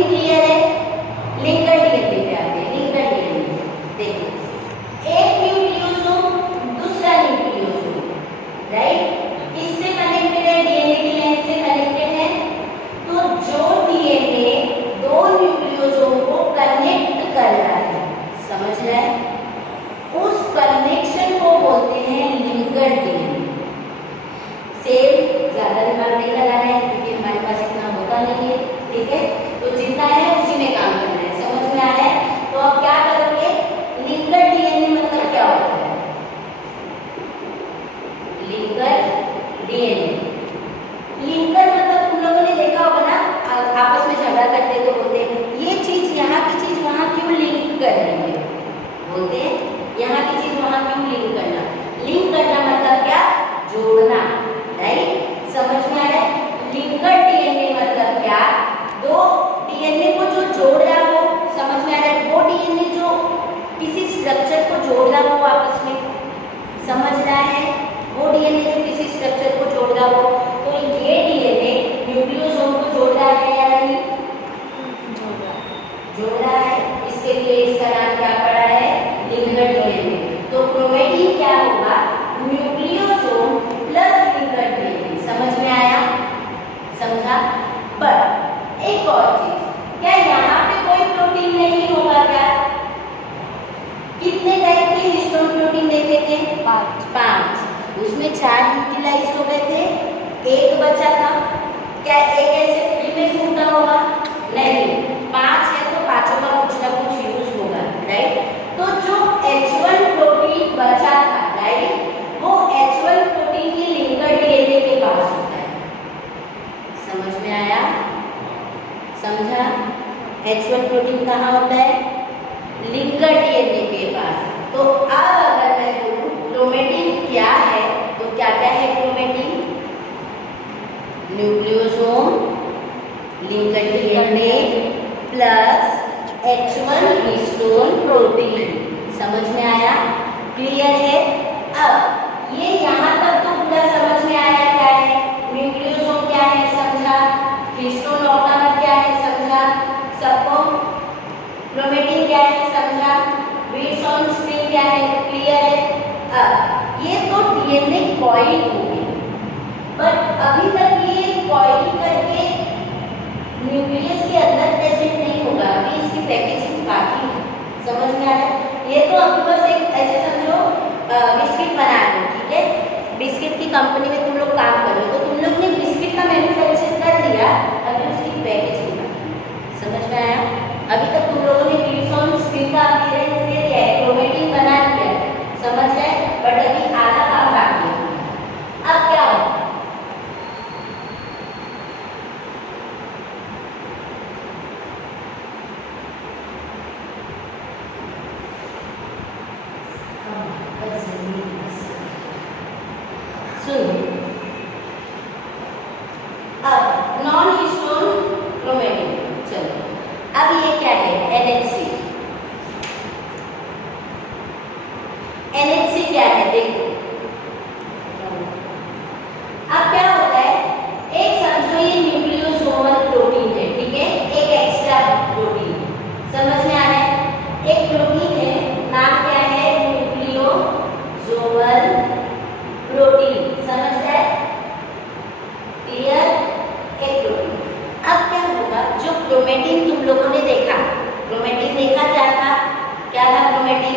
Chromatin clear है। Linker DNA पे आते हैं। लिंकर डीएनए देखो, एक न्यूक्लियोसोम दूसरा न्यूक्लियोसोम, राइट, किससे कनेक्टेड है? डीएनए की लेंथ से कनेक्टेड है। तो जो डीएनए दो न्यूक्लियोसोम को कनेक्ट कर रहा है, समझ रहा है, उस कनेक्शन को बोलते हैं लिंकर डीएनए। सेम ज्यादा दिमाग नहीं लगाना है क्योंकि हमारे पास इतना होता नहीं है, ठीक है, तो जितना है उसी में काम करना है। समझ में आ रहा है? तो अब क्या करोगे? लिंकर डीएनए मतलब क्या होता है? लिंकर डीएनए, लिंकर मतलब तुम लोगों ने देखा होगा ना, आपस में झगड़ा करते तो बोलते हैं ये चीज यहाँ की चीज वहाँ क्यों लिंक कर रही है, बोलते हैं यहाँ की चीज वहाँ क्यों लिंक करना। लिंक करना मतलब क्या? जोड़ना, राइट, समझ में आ रहा है? लिंकर डीएनए मतलब क्या? दो डीएनए को जो जोड़ रहा हो, समझ में आ रहा है? वो डीएनए जो किसी स्ट्रक्चर को जोड़ रहा हो आपस में, समझ रहा है? वो डीएनए जो किसी स्ट्रक्चर को जोड़ रहा हो, तो ये डीएनए न्यूक्लियोसोम को जोड़ रहा है या नहीं? जोड़ रहा है। इसके लिए इसका नाम क्या पड़ा है? Linker DNA. तो क्रोमेटिन क्या होगा? Nucleosome plus linker DNA. समझ में आया? समझा? बट एक और चीज, क्या यहाँ पे कोई प्रोटीन नहीं होगा क्या? कितने टाइप के हिस्टोन प्रोटीन देखे थे? 5। उसमें 4 यूटिलाइज हो गए थे, एक बचा था। क्या एक ऐसे फ्री में फूटा होगा? नहीं, 5 है तो पांचों का कुछ ना कुछ यूज होगा, राइट। तो जो H1 प्रोटीन बचा था, राइट, वो H1 प्रोटीन की लिंकर डीएनए के पास होता है। समझ में आया? समझा? H1 प्रोटीन कहाँ होता है? लिंकर डीएनए के पास। तो अब अगर मैं बोलूं क्रोमेटिन क्या है, तो क्या क्या है chromatin? Nucleosome, linker DNA plus H1 histone protein. समझ में आया? क्लियर है? अब ये यहाँ तक तो पूरा समझ में आया क्या है? न्यूक्लियोसोम क्या है समझा, हिस्टोन ऑर्गेनेल क्या है समझा, सबको क्रोमेटिन क्या है समझा, बीट्स ऑन स्ट्रिंग क्या है, क्लियर है? अब ये तो डीएनए कॉइल हो गई, बट अभी तक ये कॉइल करके न्यूक्लियस के अंदर प्रेजेंट नहीं होगा, अभी इसकी पैकेजिंग बाकी है। समझ में आ रहा है? ये तो अभी बस एक ऐसे समझो बिस्किट बना रहे हो, ठीक है, बिस्किट की कंपनी में तुम लोग काम कर रहे हो, तो तुम लोग ने बिस्किट का मैन्युफैक्चर कर दिया, अभी उसकी पैकेजिंग बाकी। समझ में आया? अभी तक तुम लोगों ने बीट्स ऑन स्ट्रिंग का अपीयरेंस दे दिया है, क्रोमेटिन बना दिया है, समझ रहे, बट अभी आधा काम बाकी है। अब क्या होगा? अब नॉन हिस्टोन क्रोमेटिन, चलो अब ये क्या है? NHC। NHC क्या है देखो, अब क्या होता है, एक समझो ये न्यूक्लियोसोमल प्रोटीन है, ठीक है, एक एक्स्ट्रा प्रोटीन, समझ में आ रहा है? एक प्रोटीन है, नाम क्या है? न्यूक्लियोसोमल प्रोटीन, समझ रहा है? क्लियर? एक प्रोटीन। अब क्या होगा, जो क्रोमेटिन तुम लोगों ने देखा, क्रोमेटिन देखा क्या था? क्या था chromatin?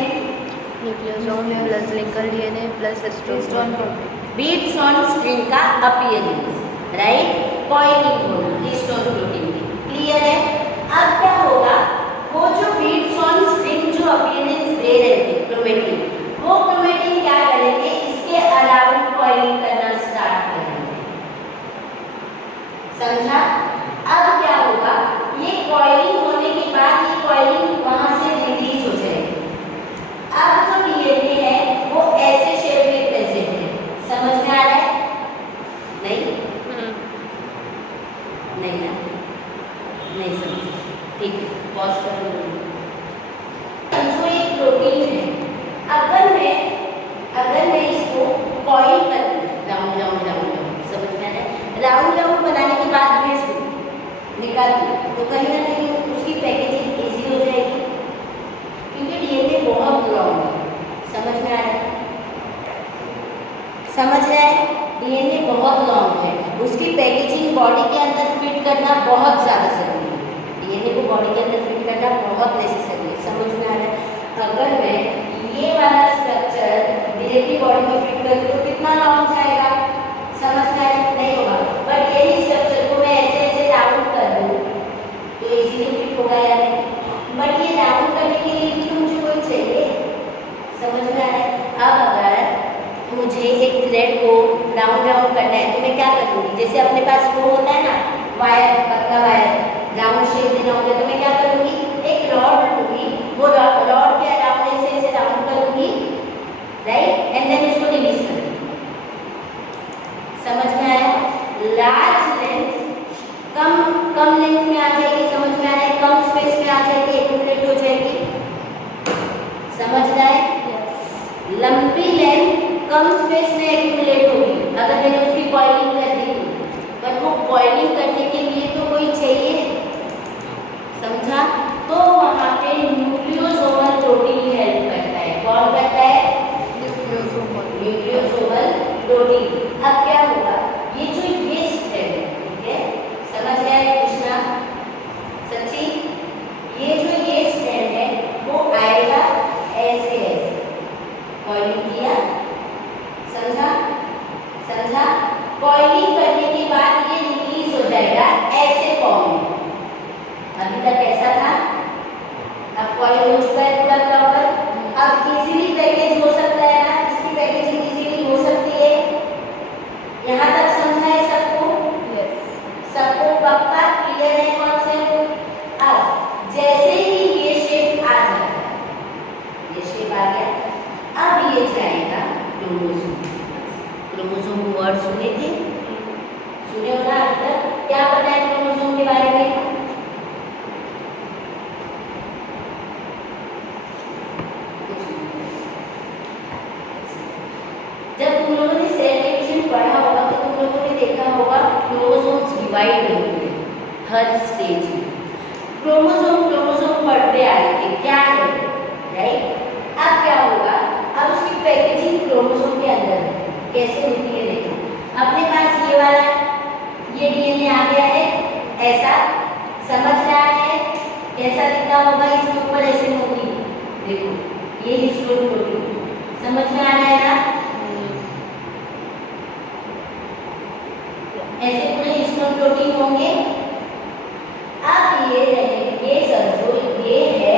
Nucleosome plus linker DNA plus histone beads on string का अपीयरेंस, राइट, कॉइलिंग होना हिस्टोन प्रोटीन की, क्लियर है? अब क्या होगा, वो जो बीट्स ऑन स्ट्रिंग जो अपीयरेंस दे रहे थे क्रोमेटिन, वो क्रोमेटिन क्या करेंगे? इसके अराउंड कॉइलिंग करना स्टार्ट करेंगे, समझा? अब क्या होगा, ये कॉइलिंग होने के बाद ये कॉइलिंग वहां से रिलीज हो जाएगी। अब जो डीएनए है वो ऐसे शेप में प्रेजेंट है, समझ में आ रहा है? नहीं नहीं ना, नहीं समझ, ठीक है, पॉज कर लो। समझो एक प्रोटीन है, अगर मैं इसको कॉइल कर दूं, राउंड राउंड राउंड राउंड, समझ में आ रहा है? राउंड राउंड बनाने के बाद भेज दूं, निकाली तो कहीं ना कहीं उसकी पैकेजिंग इजी हो जाएगी, क्योंकि डीएनए बहुत लॉन्ग है। समझ में आ रहा है? समझ रहे हैं? डीएनए बहुत लॉन्ग है, उसकी पैकेजिंग बॉडी के अंदर फिट करना बहुत ज़्यादा जरूरी है। डीएनए को बॉडी के अंदर फिट करना बहुत नेसेसरी है। समझ में आ रहा है? अगर मैं ये वाला स्ट्रक्चर डायरेक्टली बॉडी में फिट करूँ तो कितना लॉन्ग जाएगा? समझ में आया? नहीं होगा। बट यही स्ट्रक्चर को मैं ऐसे ऐसे राउंड कर दूँ तो इजीली फिट होगा या नहीं? बट ये राउंड करने के लिए भी तो मुझे कोई चाहिए। समझ में आ रहा है? अब अगर मुझे एक थ्रेड को राउंड राउंड करना है तो मैं क्या करूँगी? जैसे अपने पास वो होता है ना वायर, पतला वायर, राउंड शेप देना होता है, तो मैं क्या करूँगी? एक रॉड लूँगी, वो रॉड के अराउंड ऐसे ऐसे राउंड करूँगी, राइट, एंड देन उसको रिलीज करूँगी। समझ में आया? लार्ज लेंथ कम लेंथ में आ जाएगी। समझ में आ रहा है? कम स्पेस में आ जाएगी, एक्यूमुलेट हो जाएगी। समझ रहा है? लंबी लेंथ कम स्पेस में एक्यूमुलेट होगी अगर मैंने उसकी कॉइलिंग कर दी, बट वो कॉइलिंग करने के लिए तो कोई चाहिए। समझा? तो वहाँ पे न्यूक्लियोसोमल प्रोटीन हेल्प करता है। कौन करता है? न्यूक्लियोसोमल प्रोटीन। अब क्या होगा? ये जो येस्ट है, ठीक है, समझ रहे हैं कृष्णा, सच्ची? ये जो येस्ट है वो आएगा ऐसे ऐसे, कॉइलिंग किया, समझा? समझा? कॉइलिंग करने के बाद ये रिलीज हो जाएगा ऐसे फॉर्म में। अभी तक ऐसा था, अब कॉइल हो चुका है पूरा प्रॉपर। अब इजीली पैकेज हो सकता है ना, इसकी पैकेजिंग इजीली हो सकती है। यहाँ तक समझा है सबको? सबको पक्का क्लियर है कॉन्सेप्ट? अब जैसे ही ये शेप आ जाए, ये शेप आ गया, अब ये जाएगा क्रोमोसोम। क्रोमोसोम वर्ड सुने थे? सुने हो ना? अभी तक क्या पता है क्रोमोसोम के बारे में? जब तुम लोगों ने सेल डिवीजन पढ़ा होगा तो तुम लोगों ने देखा होगा क्रोमोसोम्स डिवाइड होते हैं हर स्टेज में। क्रोमोसोम पढ़ते आए थे क्या है, राइट? अब क्या होगा? अब उसकी पैकेजिंग क्रोमोसोम के अंदर है। कैसे होती है देखो। अपने पास ये वाला ये डीएनए आ गया है ऐसा, समझ रहा है? कैसा दिखता होगा? इसके ऊपर ऐसे मोती, देखो ये हिस्टोन प्रोटीन। समझ में आ रहा है ना? ऐसे पूरे हिस्टोन प्रोटीन होंगे। अब ये रहेंगे, ये सब जो ये है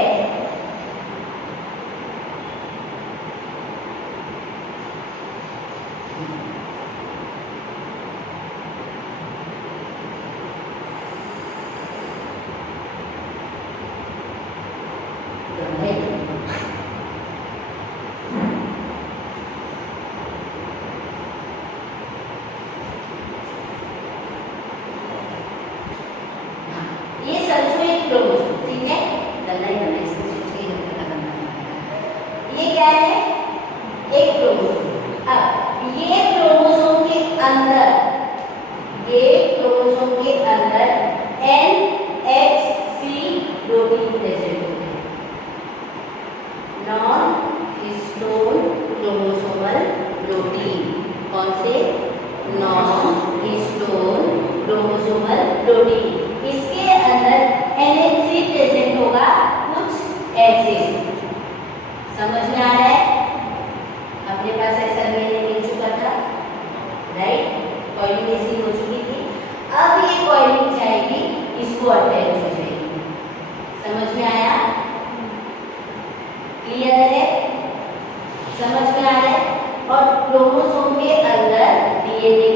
क्रोमोसोम, ठीक है? ये क्या है? एक क्रोमोसोम। अब ये क्रोमोसोम के अंदर NHC प्रोटीन प्रेजेंट होते हैं, नॉन हिस्टोन क्रोमोसोमल प्रोटीन। कौन से? Non histone chromosomal protein. इसके अंदर NHC प्रेजेंट होगा कुछ ऐसे। समझ में आ रहा है? अपने पास ऐसा मैंने मिल चुका था, राइट? कॉइलिंग ऐसी हो चुकी थी। अब ये कॉइलिंग जाएगी, इसको अटैच हो जाएगी। समझ में आया? क्लियर है? समझ में आ रहा है? और क्रोमोसोम के अंदर डीएनए